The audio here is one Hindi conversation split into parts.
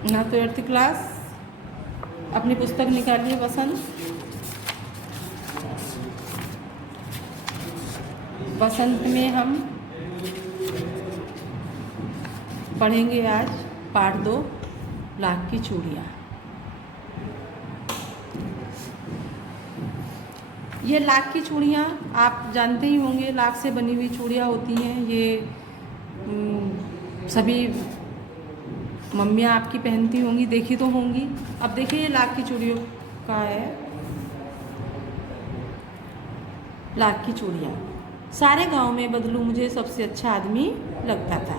ना तो 8th क्लास। अपनी पुस्तक निकालिए वसंत। वसंत में हम पढ़ेंगे आज पाठ 2 लाख की चूड़ियाँ। ये लाख की चूड़ियाँ आप जानते ही होंगे, लाख से बनी हुई चूड़ियाँ होती हैं। ये सभी मम्मियाँ आपकी पहनती होंगी, देखी तो होंगी। अब देखिए ये लाख की चूड़ियों का है। लाख की चूड़ियाँ। सारे गांव में बदलू मुझे सबसे अच्छा आदमी लगता था,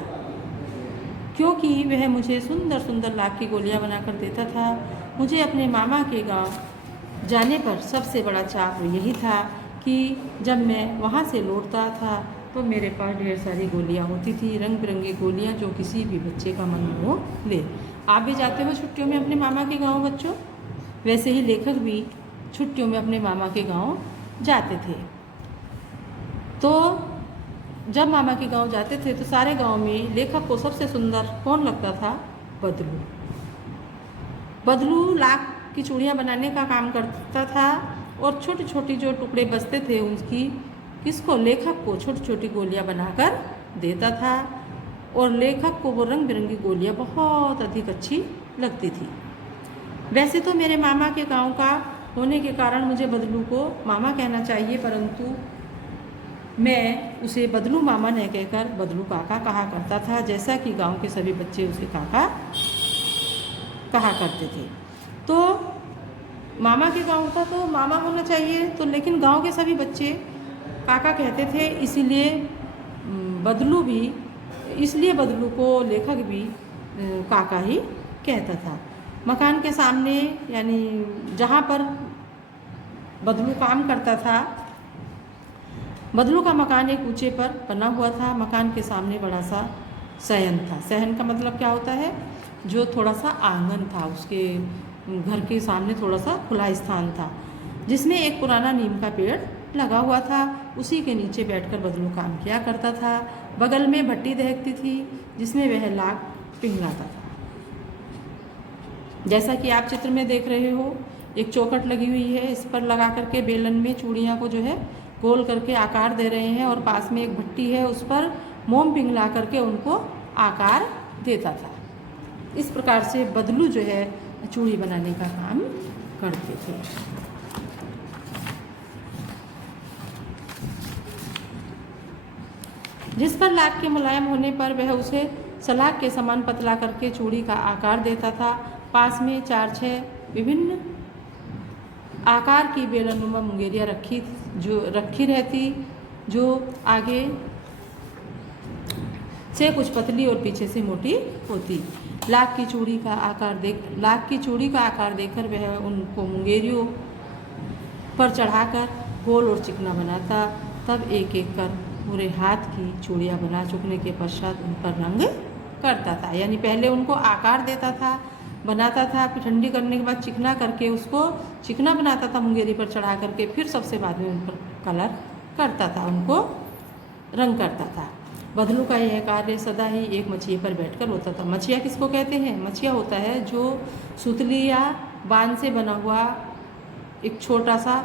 क्योंकि वह मुझे सुंदर सुंदर लाख की गोलियाँ बनाकर देता था। मुझे अपने मामा के गांव जाने पर सबसे बड़ा चाव यही था कि जब मैं वहाँ से लौटता था तो मेरे पास ढेर सारी गोलियाँ होती थी, रंग बिरंगी गोलियाँ जो किसी भी बच्चे का मन मोह ले। आप भी जाते हो छुट्टियों में अपने मामा के गांव बच्चों? वैसे ही लेखक भी छुट्टियों में अपने मामा के गांव जाते थे। तो जब मामा के गांव जाते थे तो सारे गांव में लेखक को सबसे सुंदर कौन लगता था? बदलू। बदलू लाख की चूड़ियाँ बनाने का काम करता था और छोटी छोटी जो टुकड़े बचते थे उसकी किसको? लेखक को छोटी छोटी गोलियाँ बनाकर देता था। और लेखक को वो रंग बिरंगी गोलियाँ बहुत अधिक अच्छी लगती थी। वैसे तो मेरे मामा के गांव का होने के कारण मुझे बदलू को मामा कहना चाहिए, परंतु मैं उसे बदलू मामा न कहकर बदलू काका कहा करता था, जैसा कि गांव के सभी बच्चे उसे काका कहा करते थे। तो मामा के गांव का तो मामा होना चाहिए, तो लेकिन गांव के सभी बच्चे काका कहते थे, इसीलिए बदलू को लेखक भी काका ही कहता था। मकान के सामने, यानी जहाँ पर बदलू काम करता था, बदलू का मकान एक ऊंचे पर बना हुआ था। मकान के सामने बड़ा सा सहन था। सहन का मतलब क्या होता है? जो थोड़ा सा आंगन था, उसके घर के सामने थोड़ा सा खुला स्थान था, जिसमें एक पुराना नीम का पेड़ लगा हुआ था। उसी के नीचे बैठकर बदलू काम किया करता था। बगल में भट्टी दहकती थी, जिसमें वह लाख पिघलाता था। जैसा कि आप चित्र में देख रहे हो, एक चौखट लगी हुई है, इस पर लगा करके बेलन में चूड़ियाँ को जो है गोल करके आकार दे रहे हैं, और पास में एक भट्टी है, उस पर मोम पिघला करके उनको आकार देता था। इस प्रकार से बदलू जो है चूड़ी बनाने का काम करते थे। जिस पर लाख के मुलायम होने पर वह उसे सलाख के समान पतला करके चूड़ी का आकार देता था। पास में 4-6 विभिन्न आकार की बेलनुमा मुंगेरियाँ रखी रहती, जो आगे से कुछ पतली और पीछे से मोटी होती। लाख की चूड़ी का आकार देखकर वह उनको मुंगेरियों पर चढ़ाकर गोल और चिकना बनाता। तब एक एक कर पूरे हाथ की चूड़ियाँ बना चुकने के पश्चात उन पर रंग करता था। यानी पहले उनको आकार देता था, बनाता था, फिर ठंडी करने के बाद चिकना करके उसको चिकना बनाता था मुंगेरी पर चढ़ा करके, फिर सबसे बाद में उन पर कलर करता था, उनको रंग करता था। बदलू का यह कार्य सदा ही एक मछिए पर बैठकर होता था। मछिया किसको कहते हैं? मछिया होता है जो सुतली या बांध से बना हुआ एक छोटा सा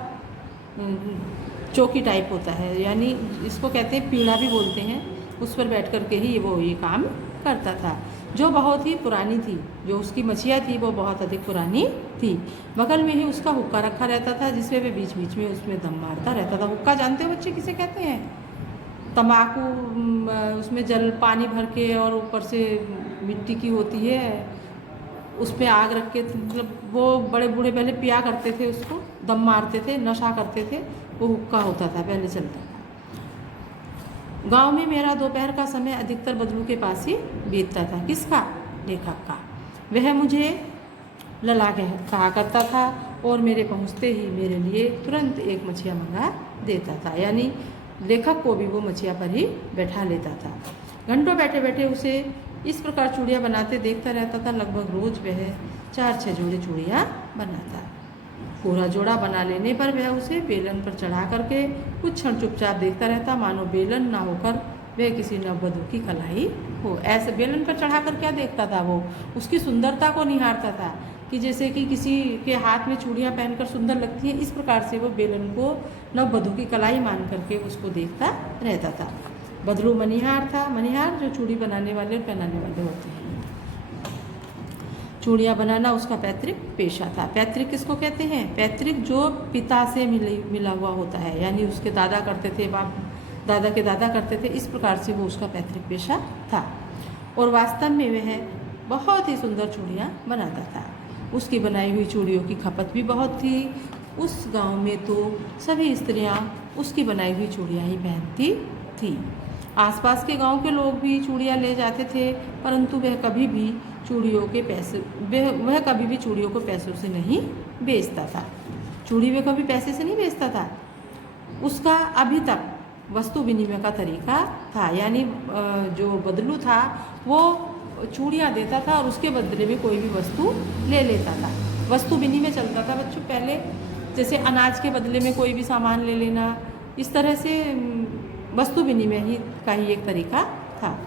चौकी टाइप होता है, यानी इसको कहते हैं पीढ़ा भी बोलते हैं। उस पर बैठ कर के ही वो ये काम करता था, जो बहुत ही पुरानी थी। जो उसकी मछिया थी वो बहुत अधिक पुरानी थी। बगल में ही उसका हुक्का रखा रहता था, जिसमें वे बीच बीच में उसमें दम मारता रहता था। हुक्का जानते हो बच्चे किसे कहते हैं? तंबाकू, उसमें जल पानी भर के और ऊपर से मिट्टी की होती है, उस पर आग रख के, मतलब वो बड़े बूढ़े पहले पिया करते थे, उसको दम मारते थे, नशा करते थे। वो हुक्का होता था, पहले चलता था। गांव में मेरा दोपहर का समय अधिकतर बदलू के पास ही बीतता था। किसका? लेखक का। वह मुझे लला कहा करता था और मेरे पहुंचते ही मेरे लिए तुरंत एक मछिया मंगा देता था। यानी लेखक को भी वो मछिया पर ही बैठा लेता था। घंटों बैठे बैठे उसे इस प्रकार चूड़ियाँ बनाते देखता रहता था। लगभग रोज वह 4-6 जोड़े चूड़ियाँ बनाता। पूरा जोड़ा बना लेने पर वह उसे बेलन पर चढ़ा करके कुछ क्षण चुपचाप देखता रहता, मानो बेलन ना होकर वह किसी नववधू की कलाई हो। ऐसे बेलन पर चढ़ाकर क्या देखता था वो, उसकी सुंदरता को निहारता था कि जैसे कि किसी के हाथ में चूड़ियाँ पहनकर सुंदर लगती हैं, इस प्रकार से वो बेलन को नववधू की कलाई मान करके उसको देखता रहता था। बदलू मनिहार था। मनिहार जो चूड़ी बनाने वाले और पहनाने वाले होते हैं। चूड़ियाँ बनाना उसका पैतृक पेशा था। पैतृक किसको कहते हैं? पैतृक जो पिता से मिला हुआ होता है, यानी उसके दादा करते थे, बाप दादा के दादा करते थे, इस प्रकार से वो उसका पैतृक पेशा था। और वास्तव में वह बहुत ही सुंदर चूड़ियाँ बनाता था। उसकी बनाई हुई चूड़ियों की खपत भी बहुत थी। उस गांव में तो सभी स्त्रियाँ उसकी बनाई हुई चूड़ियाँ ही पहनती थी। आसपास के गांव के लोग भी चूड़ियाँ ले जाते थे, परंतु वह कभी भी चूड़ियों को पैसों से नहीं बेचता था। चूड़ी वह कभी पैसे से नहीं बेचता था। उसका अभी तक वस्तु विनिमय का तरीका था, यानी जो बदलू था वो चूड़ियाँ देता था और उसके बदले में कोई भी वस्तु ले लेता था। वस्तु विनिमय चलता था बच्चों पहले, जैसे अनाज के बदले में कोई भी सामान ले लेना, इस तरह से वस्तु विनिमय ही का ही एक तरीका था।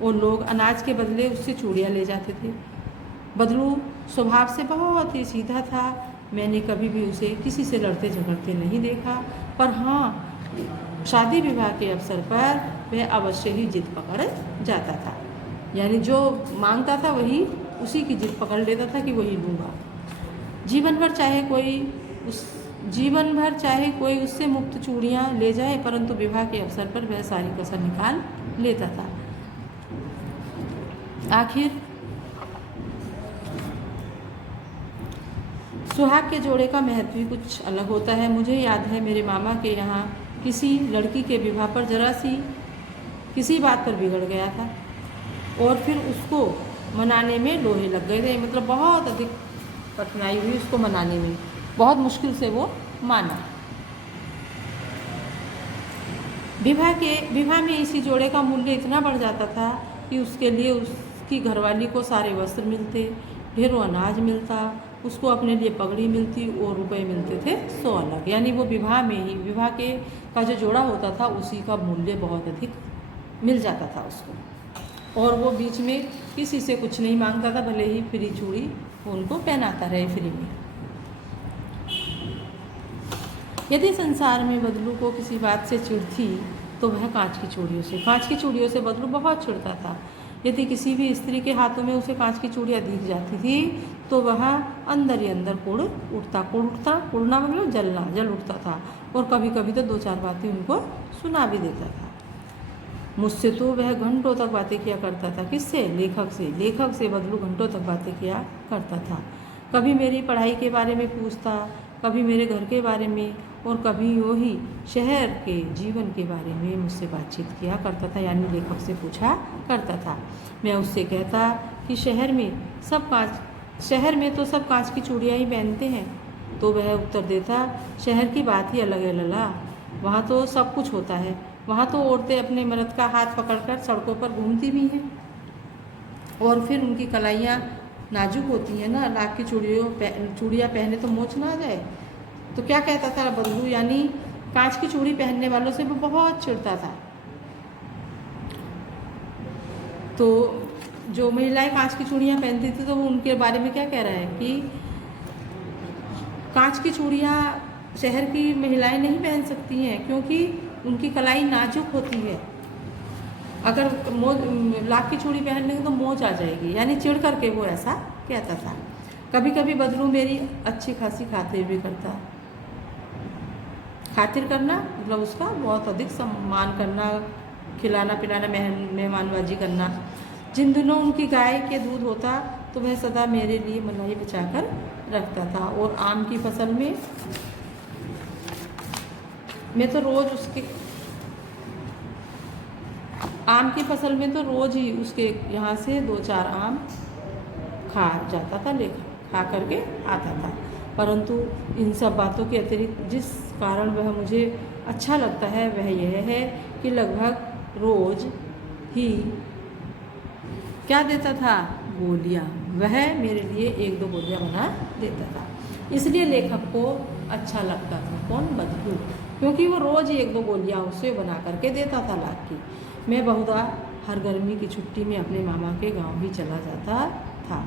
वो लोग अनाज के बदले उससे चूड़ियाँ ले जाते थे। बदलू स्वभाव से बहुत ही सीधा था। मैंने कभी भी उसे किसी से लड़ते झगड़ते नहीं देखा, पर हाँ, शादी विवाह के अवसर पर वह अवश्य ही जिद पकड़ जाता था, यानी जो मांगता था वही उसी की जिद पकड़ लेता था कि वही लूँगा। जीवन भर चाहे कोई उससे मुफ्त चूड़ियाँ ले जाए, परंतु विवाह के अवसर पर वह सारी कसर निकाल लेता था। आखिर सुहाग के जोड़े का महत्व भी कुछ अलग होता है। मुझे याद है मेरे मामा के यहाँ किसी लड़की के विवाह पर जरा सी किसी बात पर बिगड़ गया था और फिर उसको मनाने में लोहे लग गए थे। मतलब बहुत अधिक कठिनाई हुई उसको मनाने में, बहुत मुश्किल से वो माना। विवाह में इसी जोड़े का मूल्य इतना बढ़ जाता था कि उसके लिए उसकी घरवाली को सारे वस्त्र मिलते, ढेरों अनाज मिलता, उसको अपने लिए पगड़ी मिलती और रुपए मिलते थे 100 अलग। यानी वो विवाह का जो जोड़ा होता था उसी का मूल्य बहुत अधिक मिल जाता था उसको, और वो बीच में किसी से कुछ नहीं मांगता था, भले ही फ्री चूड़ी उनको पहनाता रहे फ्री में। यदि संसार में बदलू को किसी बात से चिढ़ थी तो वह कांच की चूड़ियों से बदलू बहुत चिढ़ता था। यदि किसी भी स्त्री के हाथों में उसे कांच की चूड़ियाँ दिख जाती थी तो वह अंदर ही अंदर कुड़ना मतलब जल उठता था, और कभी कभी तो 2-4 बातें उनको सुना भी देता था। मुझसे तो वह घंटों तक बातें किया करता था। किससे? लेखक से बदलू घंटों तक बातें किया करता था। कभी मेरी पढ़ाई के बारे में पूछता, कभी मेरे घर के बारे में, और कभी वही शहर के जीवन के बारे में मुझसे बातचीत किया करता था, यानी लेखक से पूछा करता था। मैं उससे कहता कि शहर में तो सब कांच की चूड़ियाँ ही पहनते हैं, तो वह उत्तर देता, शहर की बात ही अलग है लला, वहाँ तो सब कुछ होता है। वहाँ तो औरतें अपने मर्द का हाथ पकड़कर सड़कों पर घूमती भी हैं, और फिर उनकी कलाइयाँ नाजुक होती हैं ना, लाख की चूड़ियाँ पहने तो मोच ना आ जाए। तो क्या कहता था बदलू, यानी कांच की चूड़ी पहनने वालों से वो बहुत चिढ़ता था। तो जो महिलाएं कांच की चूड़ियाँ पहनती थी तो वो उनके बारे में क्या कह रहा है कि कांच की चूड़ियाँ शहर की महिलाएं नहीं पहन सकती हैं क्योंकि उनकी कलाई नाजुक होती है। अगर लाख की चूड़ी पहन लेंगे तो मोच आ जाएगी, यानी चिढ़ करके वो ऐसा कहता था। कभी कभी बदलू मेरी अच्छी खासी खातिर भी करता। खातिर करना मतलब उसका बहुत अधिक सम्मान करना, खिलाना पिलाना, मेहमानबाजी करना। जिन दिनों उनकी गाय के दूध होता तो वह सदा मेरे लिए मलाई बचाकर रखता था, और आम की फसल में मैं तो रोज़ ही उसके यहाँ से 2-4 आम खा जाता था, खा करके आता था। परंतु इन सब बातों के अतिरिक्त जिस कारण वह मुझे अच्छा लगता है वह यह है कि लगभग रोज़ ही क्या देता था, गोलियाँ। वह मेरे लिए 1-2 गोलियाँ बना देता था, इसलिए लेखक को अच्छा लगता था। कौन? बदलू, क्योंकि वो रोज़ 1-2 गोलियाँ उसे बना करके देता था लाख की। मैं बहुधा हर गर्मी की छुट्टी में अपने मामा के गांव ही चला जाता था।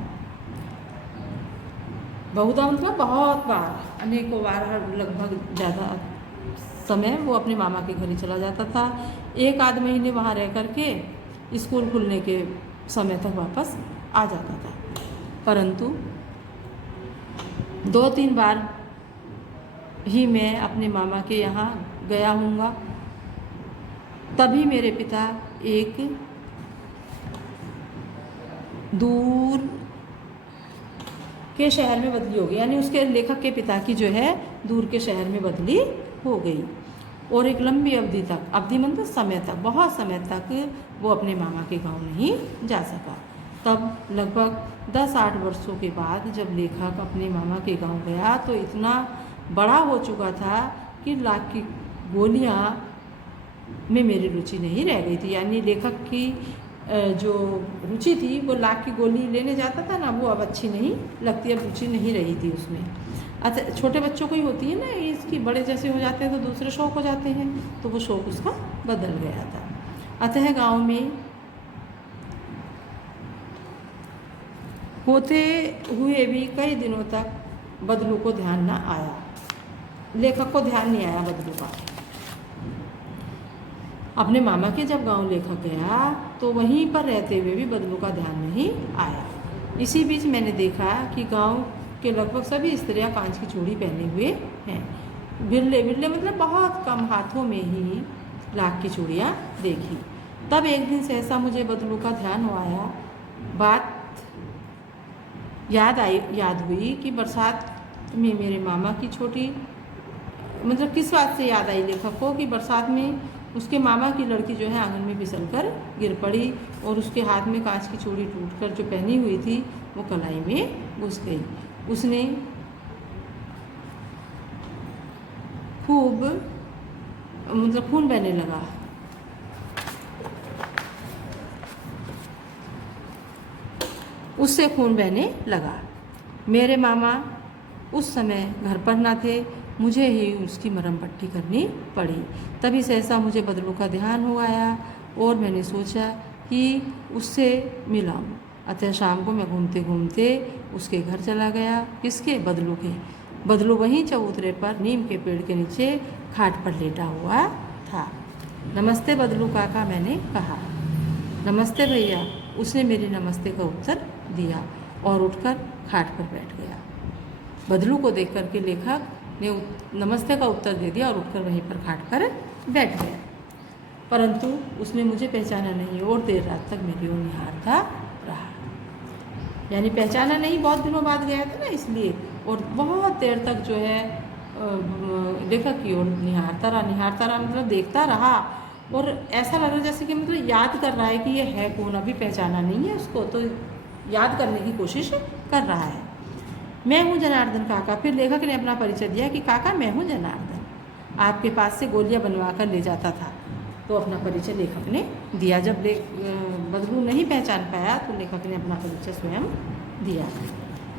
बहुधा मतलब बहुत बार, अनेकों बार, हर लगभग ज़्यादा समय वो अपने मामा के घर ही चला जाता था। एक आध महीने वहाँ रह करके स्कूल खुलने के समय तक वापस आ जाता था। परंतु 2-3 बार ही मैं अपने मामा के यहाँ गया हूँगा। तभी मेरे पिता एक दूर के शहर में बदली हो गई, यानी उसके लेखक के पिता की जो है दूर के शहर में बदली हो गई। और एक लंबी अवधि तक, अवधि मतलब समय तक, बहुत समय तक वो अपने मामा के गांव नहीं जा सका। तब लगभग 10-8 वर्षों के बाद जब लेखक अपने मामा के गांव गया तो इतना बड़ा हो चुका था कि लाख की गोलियां में मेरी रुचि नहीं रह गई थी। यानी लेखक की जो रुचि थी वो लाख की गोली लेने जाता था ना, वो अब अच्छी नहीं लगती, अब रुचि नहीं रही थी उसमें। अच्छा, छोटे बच्चों को ही होती है ना इसकी, बड़े जैसे हो जाते हैं तो दूसरे शौक हो जाते हैं, तो वो शौक उसका बदल गया था। अतः गांव में होते हुए भी कई दिनों तक बदलू को ध्यान न आया, लेखक को ध्यान नहीं आया बदलू का। अपने मामा के जब गांव लेखक गया तो वहीं पर रहते हुए भी बदलू का ध्यान नहीं आया। इसी बीच मैंने देखा कि गांव के लगभग सभी स्त्रियां कांच की चूड़ी पहने हुए हैं। बिरले बिरले मतलब बहुत कम हाथों में ही लाख की चूड़ियाँ देखी। तब एक दिन सहसा मुझे बदलू का ध्यान आया। बात याद हुई कि बरसात में मेरे मामा की छोटी, मतलब किस बात से याद आई लेखक को कि बरसात में उसके मामा की लड़की जो है आंगन में फिसलकर गिर पड़ी और उसके हाथ में कांच की चूड़ी टूटकर जो पहनी हुई थी वो कलाई में घुस गई। उसने खूब मतलब खून बहने लगा। उससे खून बहने लगा। मेरे मामा उस समय घर पर ना थे, मुझे ही उसकी मरहम पट्टी करनी पड़ी। तभी सहसा मुझे बदलू का ध्यान हो आया और मैंने सोचा कि उससे मिलाऊं। अतः शाम को मैं घूमते घूमते उसके घर चला गया। किसके? बदलू के। बदलू वहीं चबूतरे पर नीम के पेड़ के नीचे खाट पर लेटा हुआ था। नमस्ते बदलू काका, मैंने कहा। नमस्ते भैया, उसने मेरे नमस्ते का उत्तर दिया और उठकर खाट पर बैठ गया। बदलू को देख करके लेखक ने नमस्ते का उत्तर दे दिया और उठकर वहीं पर खाट पर बैठ गया। परंतु उसने मुझे पहचाना नहीं और देर रात तक मेरी ओर निहारता रहा। यानी पहचाना नहीं, बहुत दिनों बाद गया था ना इसलिए, और बहुत देर तक जो है लेखक की ओर निहारता रहा मतलब देखता रहा। और ऐसा लग रहा जैसे कि मतलब याद कर रहा है कि ये है कौन, अभी पहचाना नहीं है उसको, तो याद करने की कोशिश कर रहा है। मैं हूँ जनार्दन काका। फिर लेखक ने अपना परिचय दिया कि काका मैं हूँ जनार्दन, आपके पास से गोलियाँ बनवा कर ले जाता था। तो अपना परिचय लेखक ने दिया। जब बदलू नहीं पहचान पाया तो लेखक ने अपना परिचय स्वयं दिया।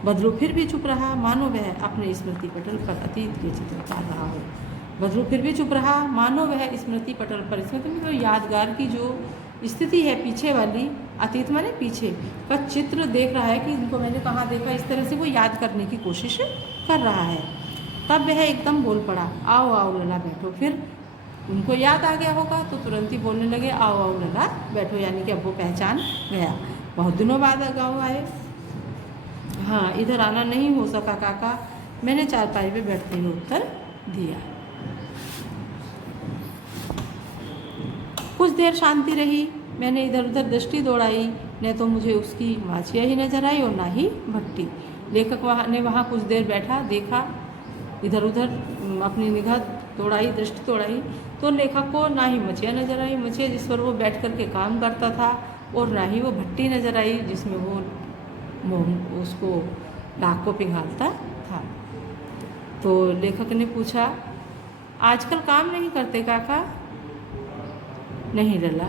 बदलू फिर भी चुप रहा, मानो वह अपने स्मृति पटल पर अतीत के चित्र उतार रहा हो। बदलू फिर भी चुप रहा, मानो वह स्मृति पटल पर, स्मृति मतलब यादगार की जो स्थिति है पीछे वाली, अतीत माने पीछे का चित्र देख रहा है कि इनको मैंने कहाँ देखा, इस तरह से वो याद करने की कोशिश कर रहा है। तब वह एकदम बोल पड़ा, आओ आओ लला बैठो। फिर उनको याद आ गया होगा तो तुरंत ही बोलने लगे, आओ आओ लला बैठो, यानी कि अब वो पहचान गया। बहुत दिनों बाद गाँव आए। हाँ, इधर आना नहीं हो सका काका, मैंने चारपाई पे बैठते हुए उत्तर दिया। कुछ देर शांति रही। मैंने इधर उधर दृष्टि दौड़ाई, न तो मुझे उसकी माचिया ही नजर आई और ना ही भट्टी। लेखक वहाँ कुछ देर बैठा, देखा, इधर उधर अपनी निगाह दौड़ाई, दृष्टि दौड़ाई, तो लेखक को ना ही मचिया नजर आई, मचिया जिस पर वो बैठ कर के काम करता था, और ना ही वो भट्टी नजर आई जिसमें वो उसको लाख को पिघालता था। तो लेखक ने पूछा, आजकल काम नहीं करते काका? नहीं लला,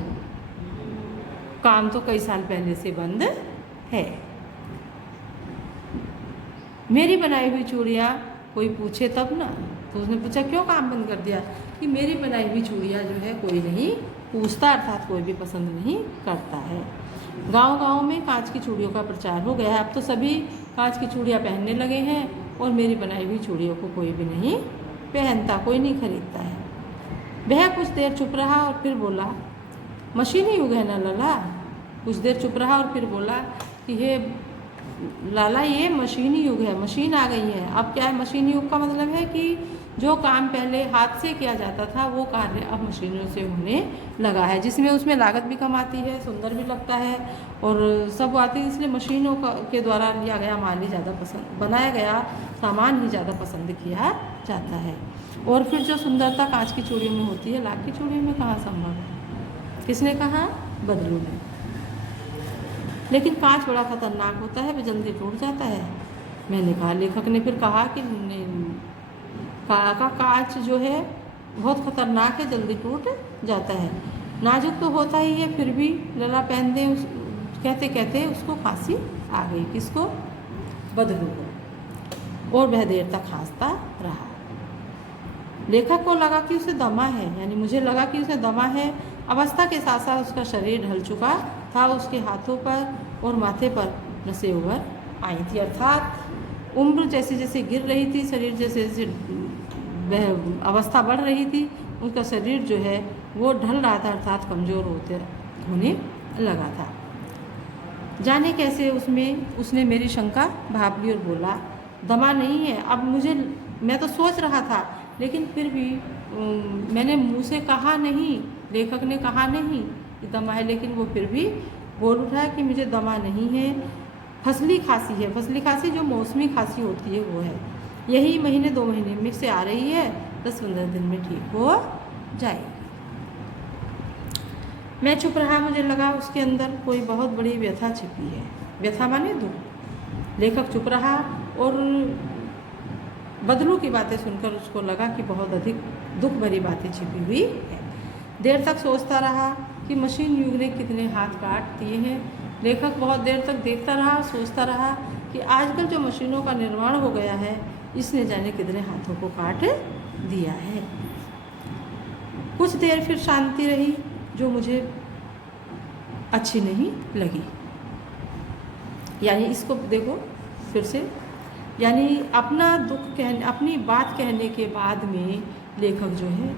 काम तो कई साल पहले से बंद है। मेरी बनाई हुई चूड़ियाँ कोई पूछे तब ना। तो उसने पूछा क्यों काम बंद कर दिया? कि मेरी बनाई हुई चूड़ियाँ जो है कोई नहीं पूछता अर्थात कोई भी पसंद नहीं करता है। गांव-गांव में कांच की चूड़ियों का प्रचार हो गया है। अब तो सभी कांच की चूड़ियाँ पहनने लगे हैं और मेरी बनाई हुई चूड़ियों को कोई भी नहीं पहनता, कोई नहीं खरीदता है। वह कुछ देर चुप रहा और फिर बोला, मशीनी युग है ना लाला। कुछ देर चुप रहा और फिर बोला कि हे लाला, ये मशीनी युग है, मशीन आ गई है। अब क्या है मशीनी युग का मतलब है कि जो काम पहले हाथ से किया जाता था वो कार्य अब मशीनों से होने लगा है, जिसमें उसमें लागत भी कम आती है, सुंदर भी लगता है और सब आती है। इसलिए मशीनों के द्वारा लिया गया माल ही ज़्यादा पसंद, बनाया गया सामान ही ज़्यादा पसंद किया जाता है। और फिर जो सुंदरता कांच की चूड़ियों में होती है, लाख की चूड़ियों में कहाँ संभव है। किसने कहा? बदलू ने। लेकिन कांच बड़ा खतरनाक होता है, वह जल्दी टूट जाता है। मैंने कहा, लेखक ने फिर कहा कि कांच जो है बहुत खतरनाक है, जल्दी टूट जाता है। नाजुक तो होता ही है, फिर भी लला पहन दे कहते कहते उसको खांसी आ गई। किसको? बदलू को। और वह देर तक खांसता रहा। लेखक को लगा कि उसे दमा है, यानी मुझे लगा कि उसे दमा है। अवस्था के साथ साथ उसका शरीर ढल चुका था, उसके हाथों पर और माथे पर नसें उभर आई थी, अर्थात उम्र जैसे जैसे गिर रही थी, शरीर जैसे जैसे वह अवस्था बढ़ रही थी, उसका शरीर जो है वो ढल रहा था, अर्थात कमज़ोर होने लगा था। जाने कैसे उसने मेरी शंका भाप ली और बोला, दमा नहीं है। अब मैं तो सोच रहा था, लेकिन फिर भी मैंने मुँह से कहा नहीं, लेखक ने कहा नहीं कि दमा है, लेकिन वो फिर भी बोल उठा कि मुझे दमा नहीं है, फसली खांसी है। फसली खांसी जो मौसमी खांसी होती है वो है, यही महीने 2 महीने में से आ रही है, 10-15 दिन में ठीक हो जाएगी। मैं चुप रहा, मुझे लगा उसके अंदर कोई बहुत बड़ी व्यथा छिपी है। व्यथा माने दुख। लेखक चुप रहा और बदलू की बातें सुनकर उसको लगा कि बहुत अधिक दुख भरी बातें छिपी हुई है। देर तक सोचता रहा कि मशीन युग ने कितने हाथ काट दिए हैं। लेखक बहुत देर तक देखता रहा, सोचता रहा कि आजकल जो मशीनों का निर्माण हो गया है, इसने जाने कितने हाथों को काट दिया है। कुछ देर फिर शांति रही, जो मुझे अच्छी नहीं लगी। यानी इसको देखो फिर से, यानी अपना दुख कहने, अपनी बात कहने के बाद में लेखक जो है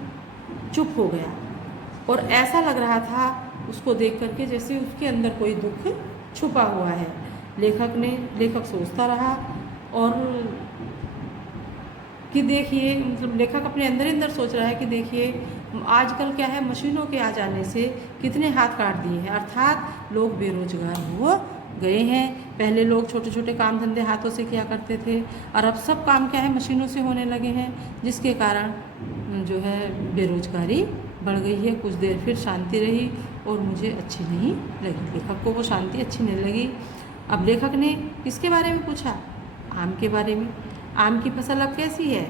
चुप हो गया और ऐसा लग रहा था उसको देख करके जैसे उसके अंदर कोई दुख छुपा हुआ है। लेखक सोचता रहा और कि देखिए, मतलब लेखक अपने अंदर ही अंदर सोच रहा है कि देखिए आजकल क्या है, मशीनों के आ जाने से कितने हाथ काट दिए हैं, अर्थात लोग बेरोजगार हो गए हैं। पहले लोग छोटे छोटे काम धंधे हाथों से किया करते थे और अब सब काम क्या है मशीनों से होने लगे हैं, जिसके कारण जो है बेरोजगारी बढ़ गई है। कुछ देर फिर शांति रही और मुझे अच्छी नहीं लगी। लेखक को वो शांति अच्छी नहीं लगी। अब लेखक ने किसके बारे में पूछा? आम के बारे में। आम की फसल अब कैसी है?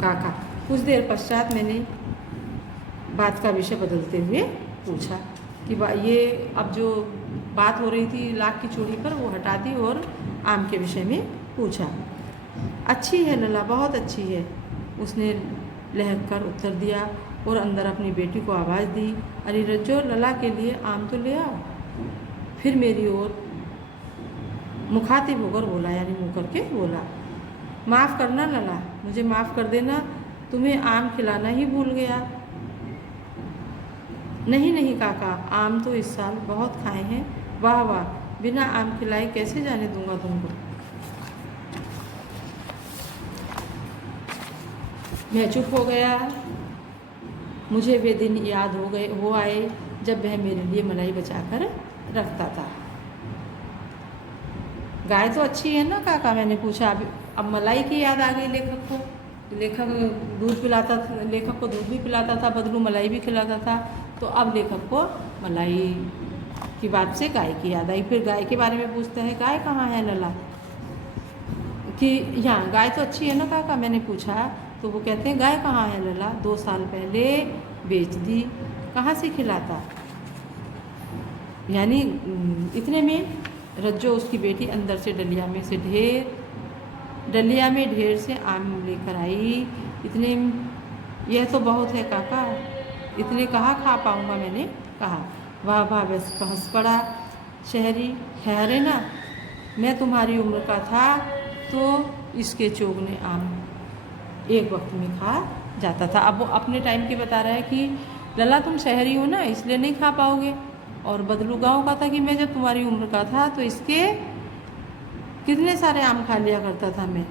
काका। कुछ देर पश्चात मैंने बात का विषय बदलते हुए पूछा कि ये अब जो बात हो रही थी लाख की चूड़ी पर, वो हटा दी और आम के विषय में पूछा। अच्छी है लला, बहुत अच्छी है, उसने लहक कर उत्तर दिया और अंदर अपनी बेटी को आवाज़ दी, अरे रज्जो, लला के लिए आम तो ले आओ। फिर मेरी ओर मुखातिब होकर बोला, यानी मुँह करके बोला, माफ़ करना लला, मुझे माफ़ कर देना, तुम्हें आम खिलाना ही भूल गया। नहीं नहीं काका, आम तो इस साल बहुत खाए हैं। वाह वाह, बिना आम खिलाए कैसे जाने दूंगा तुमको। मैं चुप हो गया। मुझे वे दिन याद हो आए जब वह मेरे लिए मलाई बचाकर रखता था। गाय तो अच्छी है ना काका, मैंने पूछा। अब मलाई की याद आ गई लेखक को। लेखक दूध पिलाता था, लेखक को दूध भी पिलाता था, बदलू मलाई भी खिलाता था, तो अब लेखक को मलाई की बात से गाय की याद आई। फिर गाय के बारे में पूछता है, गाय कहाँ है लला? कि यहाँ गाय तो अच्छी है ना काका, मैंने पूछा। तो वो कहते हैं, गाय कहाँ है लला? 2 साल पहले बेच दी। कहाँ से खिलाता? यानी इतने में रज्जो, उसकी बेटी, अंदर से डलिया में ढेर से आम लेकर आई। इतने, यह तो बहुत है काका, इतने कहाँ खा पाऊँगा, मैंने कहा। वाह वाह बस हंस पड़ा शहरी। ठहरे ना, मैं तुम्हारी उम्र का था तो इसके चोगने आम एक वक्त में खा जाता था। अब वो अपने टाइम के बता रहा है कि लला तुम शहरी हो ना इसलिए नहीं खा पाओगे, और बदलू गाँव का था कि मैं जब तुम्हारी उम्र का था तो इसके कितने सारे आम खा लिया करता था मैं,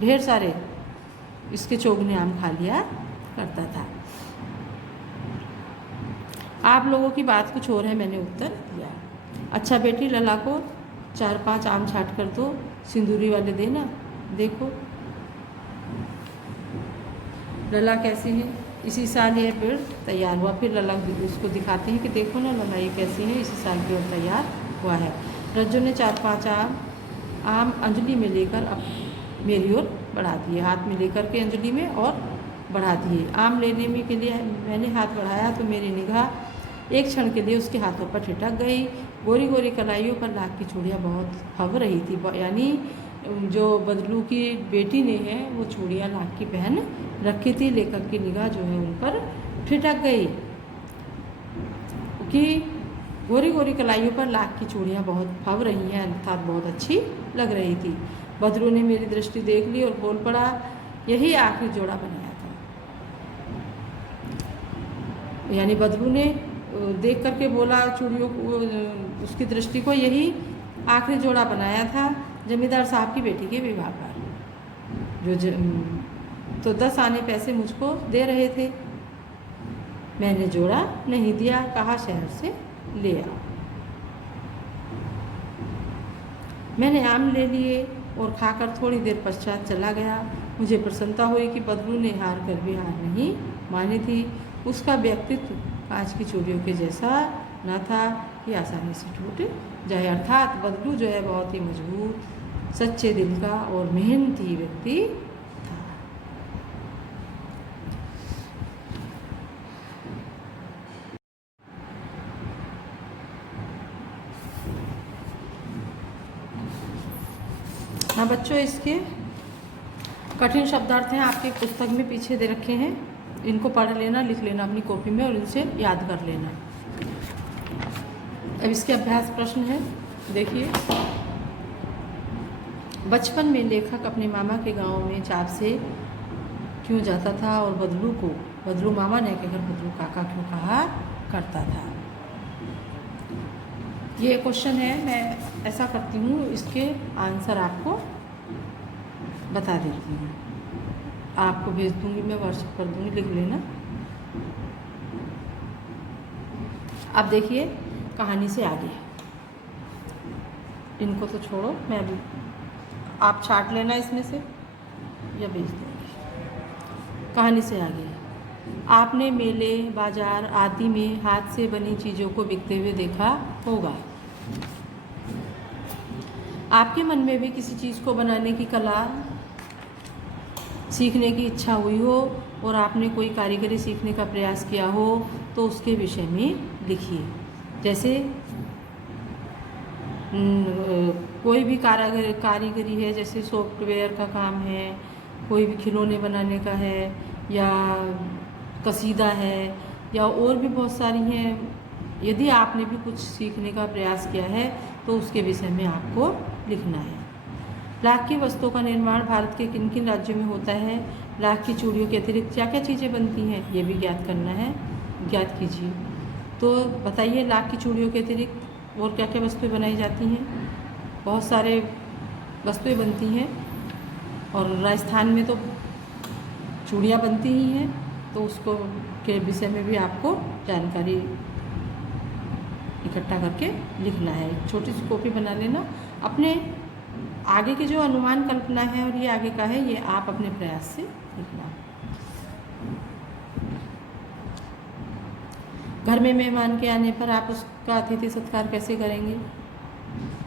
ढेर सारे, इसके चोगने आम खा लिया करता था। आप लोगों की बात कुछ और है, मैंने उत्तर दिया। अच्छा बेटी, लला को 4-5 आम छाट कर दो, सिंदूरी वाले देना। देखो लला कैसी है, इसी साल ये पेड़ तैयार हुआ। फिर लला उसको दिखाते हैं कि देखो ना लला ये कैसी है, इसी साल पेड़ तैयार हुआ है। रज्जू ने 4-5 आम अंजलि में लेकर अब मेरी ओर बढ़ा दिए, हाथ में लेकर के अंजलि में और बढ़ा दिए। आम लेने में के लिए मैंने हाथ बढ़ाया तो मेरी निगाह एक क्षण के लिए उसके हाथों पर ठिठक गई। गोरी गोरी कलाइयों पर लाख की चूड़ियाँ बहुत फब रही थी, यानी जो बदलू की बेटी ने है वो चूड़ियाँ लाख की पहन रखी थी। लेखक की निगाह जो है उन पर ठिठक गई कि गोरी गोरी कलाइयों पर लाख की चूड़ियाँ बहुत फब रही हैं, अर्थात बहुत अच्छी लग रही थी। बदलू ने मेरी दृष्टि देख ली और बोल पड़ा, यही आखिरी जोड़ा बनाया था। यानी बदलू ने देख करके बोला चूड़ियों को, उसकी दृष्टि को, यही आखिरी जोड़ा बनाया था जमींदार साहब की बेटी के विवाह पर, तो 10 आने पैसे मुझको दे रहे थे। मैंने जोड़ा नहीं दिया, कहा शहर से ले आओ। मैंने आम ले लिए और खाकर थोड़ी देर पश्चात चला गया। मुझे प्रसन्नता हुई कि बदलू ने हार कर भी हार नहीं मानी थी। उसका व्यक्तित्व कांच की चूड़ियों के जैसा न था कि आसानी से टूट जाए, अर्थात बदलू जो है बहुत ही मजबूत, सच्चे दिल का और मेहनती व्यक्ति था। हाँ बच्चों, इसके कठिन शब्दार्थ हैं आपके पुस्तक में पीछे दे रखे हैं, इनको पढ़ लेना, लिख लेना अपनी कॉपी में और इनसे याद कर लेना। अब इसके अभ्यास प्रश्न है, देखिए। बचपन में लेखक अपने मामा के गांव में चाप से क्यों जाता था और बदलू को बदलू मामा ने कहकर बदलू काका क्यों कहा करता था। ये क्वेश्चन है, मैं ऐसा करती हूँ, इसके आंसर आपको बता देती हूँ, आपको भेज दूँगी, मैं व्हाट्सएप कर दूँगी, लिख लेना। अब देखिए कहानी से आगे, इनको तो छोड़ो, मैं अभी आप छाट लेना इसमें से या भेज दूँगी। कहानी से आगे, आपने मेले बाजार आदि में हाथ से बनी चीज़ों को बिकते हुए देखा होगा। आपके मन में भी किसी चीज़ को बनाने की कला सीखने की इच्छा हुई हो और आपने कोई कारीगरी सीखने का प्रयास किया हो तो उसके विषय में लिखिए। जैसे कोई भी कारीगरी है, जैसे सॉफ्टवेयर का काम है, कोई भी खिलौने बनाने का है, या कसीदा है, या और भी बहुत सारी हैं। यदि आपने भी कुछ सीखने का प्रयास किया है तो उसके विषय में आपको लिखना है। लाख की वस्तुओं का निर्माण भारत के किन किन राज्यों में होता है, लाख की चूड़ियों के अतिरिक्त क्या क्या चीज़ें बनती हैं, ये भी ज्ञात करना है, ज्ञात कीजिए। तो बताइए, लाख की चूड़ियों के अतिरिक्त और क्या क्या वस्तुएं बनाई जाती हैं। बहुत सारे वस्तुएं बनती हैं और राजस्थान में तो चूड़ियाँ बनती ही हैं, तो उसको के विषय में भी आपको जानकारी इकट्ठा करके लिखना है। एक छोटी सी कॉपी बना लेना, अपने आगे के जो अनुमान कल्पना है और ये आगे का है, ये आप अपने प्रयास से लिखना। घर में मेहमान के आने पर आप उसका अतिथि सत्कार कैसे करेंगे?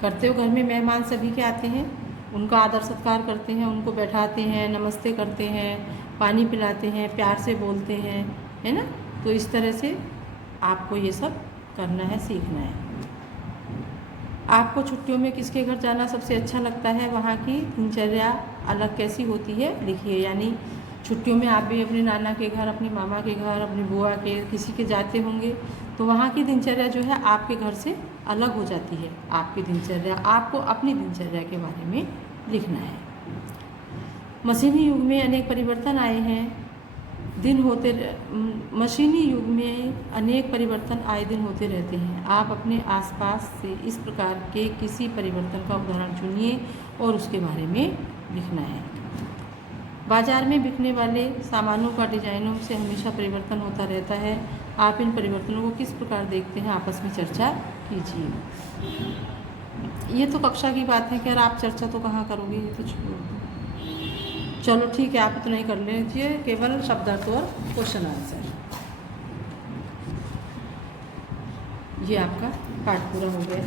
करते हो, घर में मेहमान सभी के आते हैं, उनका आदर सत्कार करते हैं, उनको बैठाते हैं, नमस्ते करते हैं, पानी पिलाते हैं, प्यार से बोलते हैं, है ना। तो इस तरह से आपको ये सब करना है, सीखना है। आपको छुट्टियों में किसके घर जाना सबसे अच्छा लगता है, वहाँ की दिनचर्या अलग कैसी होती है, लिखिए। यानी छुट्टियों में आप भी अपने नाना के घर, अपनी मामा के घर, अपनी बुआ के, किसी के जाते होंगे, तो वहाँ की दिनचर्या जो है आपके घर से अलग हो जाती है। आपकी दिनचर्या, आपको अपनी दिनचर्या के बारे में लिखना है। मशीनी युग में अनेक परिवर्तन आए हैं। मशीनी युग में अनेक परिवर्तन आए दिन होते रहते हैं। आप अपने आसपास से इस प्रकार के किसी परिवर्तन का उदाहरण चुनिए और उसके बारे में लिखना है। बाजार में बिकने वाले सामानों का डिजाइनों से हमेशा परिवर्तन होता रहता है। आप इन परिवर्तनों को किस प्रकार देखते हैं, आपस में चर्चा कीजिए। ये तो कक्षा की बात है कि यार आप चर्चा तो कहाँ करोगे, ये तो छोड़ दो। चलो ठीक है, आप इतना ही कर लीजिए, केवल शब्दार्थ और क्वेश्चन आंसर। ये आपका पाठ पूरा हो गया।